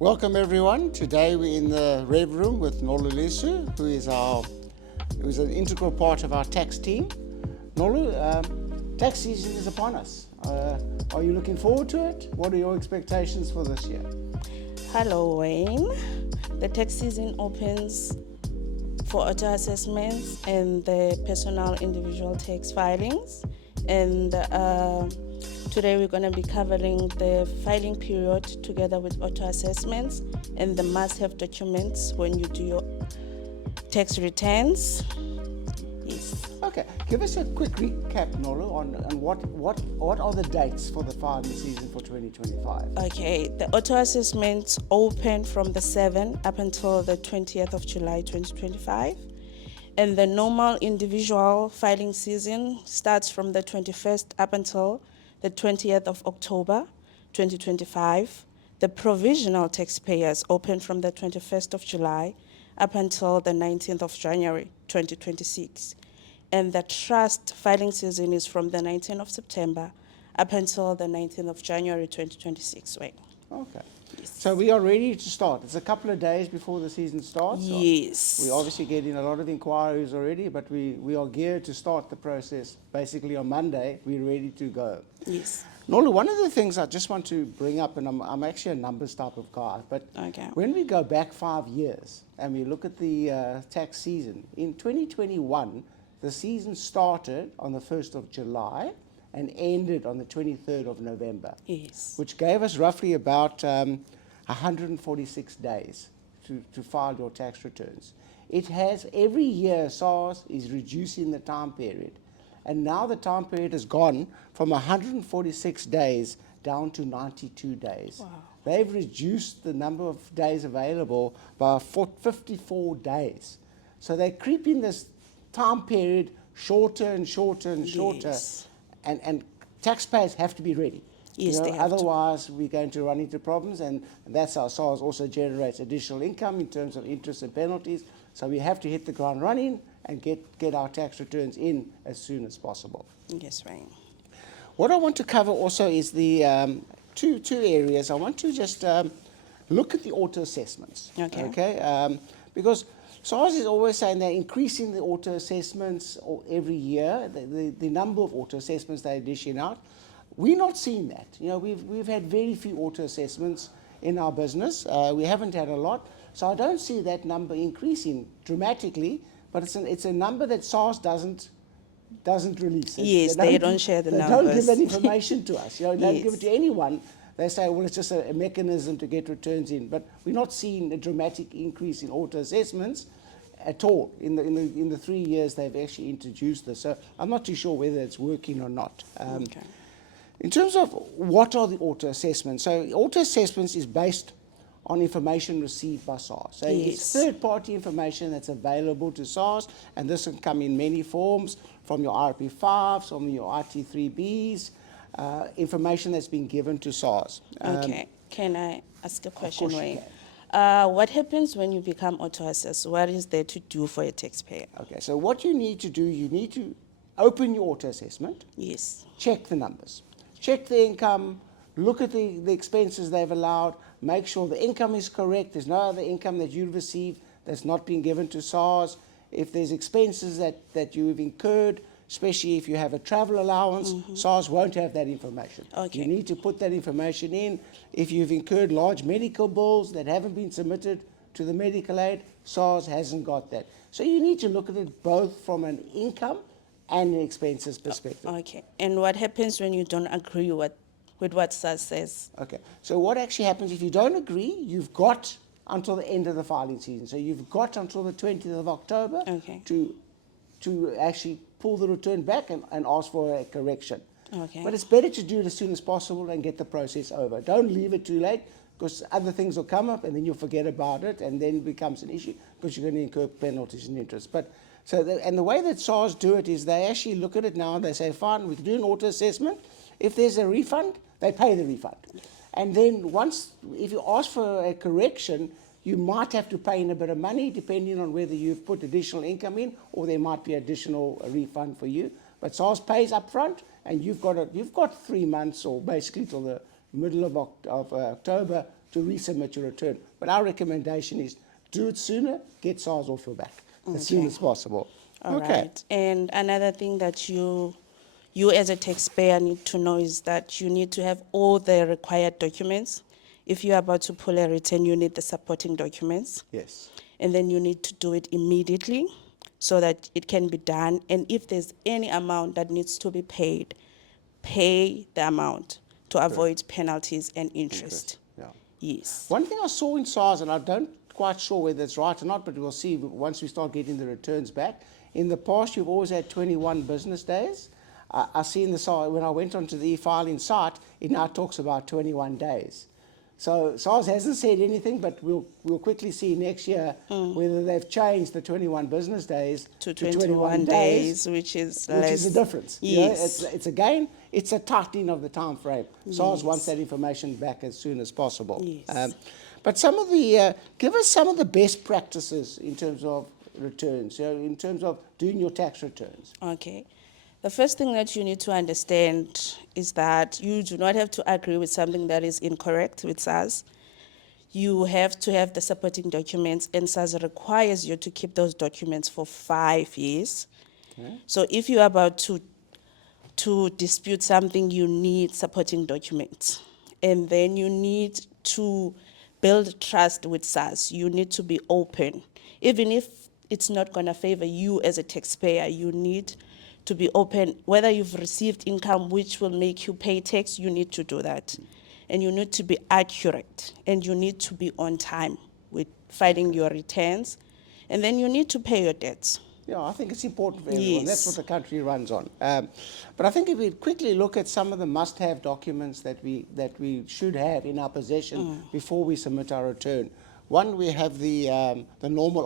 Welcome everyone. Today we're in the Rev Room with Noloyiso, who is an integral part of our tax team. Nolu, tax season is upon us. Are you looking forward to it? What are your expectations for this year? Hello, Wayne. The tax season opens for auto assessments and the personal individual tax filings. And today we're going to be covering the filing period together with auto assessments and the must-have documents when you do your tax returns. Yes. Okay, give us a quick recap, Nolu, on what are the dates for the filing season for 2025? Okay, the auto assessments open from the 7th up until the 20th of July 2025. And the normal individual filing season starts from the 21st up until the 20th of October 2025. The provisional taxpayers open from the 21st of July up until the 19th of January 2026. And the trust filing season is from the 19th of September up until the 19th of January 2026. Wait. Okay. Yes. So we are ready to start. It's a couple of days before the season starts. Yes. We're obviously getting a lot of inquiries already, but we are geared to start the process basically on Monday. We're ready to go. Yes. Nolu, one of the things I just want to bring up, and I'm actually a numbers type of guy, but Okay. when we go back 5 years and we look at the tax season, in 2021, the season started on the 1st of July and ended on the 23rd of November. Yes. Which gave us roughly about 146 days to file your tax returns. It has, every year, SARS is reducing the time period. And now the time period has gone from 146 days down to 92 days. Wow. They've reduced the number of days available by 54 days. So they're creeping this time period shorter and shorter and shorter. Yes. And taxpayers have to be ready. Yes, they have to. Otherwise, we're going to run into problems, and that's how SARS also generates additional income in terms of interest and penalties. So we have to hit the ground running and get our tax returns in as soon as possible. Yes, right. What I want to cover also is the two areas. I want to just look at the auto assessments. Okay. Because SARS is always saying they're increasing the auto assessments every year, the number of auto assessments they're dishing out. We're not seeing that. We've had very few auto assessments in our business. We haven't had a lot. So I don't see that number increasing dramatically, but it's a number that SARS doesn't release. Yes, they don't share the numbers. They don't give that information to us. They don't Yes. give it to anyone. They say, well, it's just a mechanism to get returns in. But we're not seeing a dramatic increase in auto assessments at all. In the 3 years they've actually introduced this. So I'm not too sure whether it's working or not. Okay. In terms of what are the auto assessments, so auto assessments is based on information received by SARS. So Yes. it's third-party information that's available to SARS, and this can come in many forms, from your RP5s, from your RT3Bs, information that's been given to SARS. Okay. Can I ask a question, course you Wayne? can. What happens when you become auto-assessed? What is there to do for a taxpayer? Okay, so what you need to do, you need to open your auto assessment, Yes. check the numbers, check the income, look at the expenses they've allowed, make sure the income is correct, there's no other income that you've received that's not been given to SARS. If there's expenses that you've incurred, especially if you have a travel allowance, SARS won't have that information. Okay. You need to put that information in. If you've incurred large medical bills that haven't been submitted to the medical aid, SARS hasn't got that. So you need to look at it both from an income and an expenses perspective. Okay. And what happens when you don't agree with what SARS says? Okay, so what actually happens if you don't agree, you've got until the end of the filing season. So you've got until the 20th of October Okay. to actually pull the return back and ask for a correction. Okay. But it's better to do it as soon as possible and get the process over. Don't leave it too late, because other things will come up and then you'll forget about it, and then it becomes an issue because you're going to incur penalties and interest. But and the way that SARS do it is they actually look at it now and they say, fine, we can do an auto assessment. If there's a refund, they pay the refund. And then if you ask for a correction, you might have to pay in a bit of money depending on whether you've put additional income in, or there might be additional refund for you. But SARS pays up front, and you've got 3 months, or basically till the middle of October, to resubmit your return. But our recommendation is do it sooner, get SARS off your back as soon as possible. All right. And another thing that you as a taxpayer need to know is that you need to have all the required documents. If you're about to pull a return, you need the supporting documents. Yes. And then you need to do it immediately so that it can be done. And if there's any amount that needs to be paid, pay the amount to avoid penalties and interest. Yeah. Yes. One thing I saw in SARS, and I don't quite sure whether it's right or not, but we'll see once we start getting the returns back. In the past, you've always had 21 business days. I see in the SARS, when I went onto the e-filing site, it now talks about 21 days. So SARS hasn't said anything, but we'll quickly see next year whether they've changed the 21 business days to 21 days, which is the difference. Yes. You know, it's a tightening of the time frame. SARS wants that information back as soon as possible. Yes. But some of the give us some of the best practices in terms of returns, in terms of doing your tax returns. Okay. The first thing that you need to understand is that you do not have to agree with something that is incorrect with SARS. You have to have the supporting documents, and SARS requires you to keep those documents for 5 years. Okay. So if you're about to dispute something, you need supporting documents. And then you need to build trust with SARS. You need to be open. Even if it's not going to favor you as a taxpayer, you need to be open. Whether you've received income which will make you pay tax, you need to do that. And you need to be accurate, and you need to be on time with filing your returns. And then you need to pay your debts. Yeah, I think it's important for everyone. Yes. That's what the country runs on. But I think if we quickly look at some of the must-have documents that we should have in our possession before we submit our return. One, we have the normal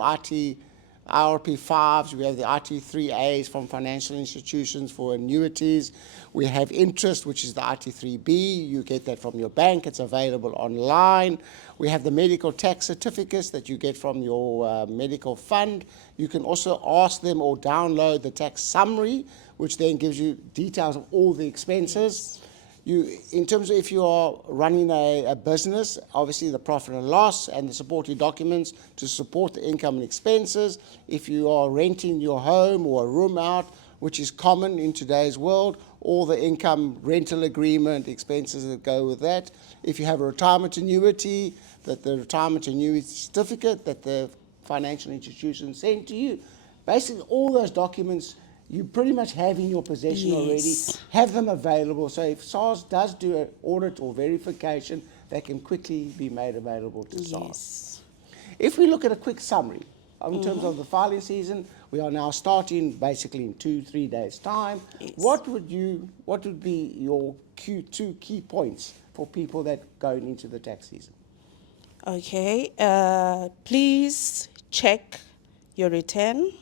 IRP5s, we have the IT3As from financial institutions for annuities. We have interest, which is the IT3B. You get that from your bank. It's available online. We have the medical tax certificates that you get from your medical fund. You can also ask them or download the tax summary, which then gives you details of all the expenses. In terms of if you are running a business, obviously the profit and loss and the supporting documents to support the income and expenses. If you are renting your home or a room out, which is common in today's world, all the income rental agreement, expenses that go with that. If you have a retirement annuity, that the retirement annuity certificate that the financial institution sent to you. Basically, all those documents you pretty much have in your possession already, have them available. So if SARS does do an audit or verification, they can quickly be made available to SARS. If we look at a quick summary, in terms of the filing season, we are now starting basically in 2-3 days' time. What would be your two key points for people that going into the tax season? Okay, please check your return.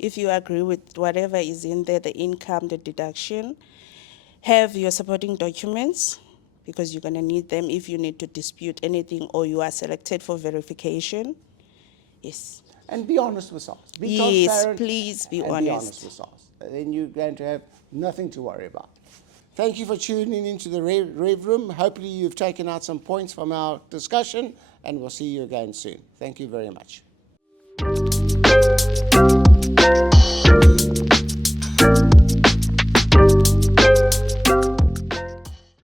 If you agree with whatever is in there, the income, the deduction, have your supporting documents because you're going to need them if you need to dispute anything or you are selected for verification. Yes. And be honest with SARS. Be transparent. Please be honest. Be honest with SARS. Then you're going to have nothing to worry about. Thank you for tuning into the Rev Room. Hopefully you've taken out some points from our discussion, and we'll see you again soon. Thank you very much.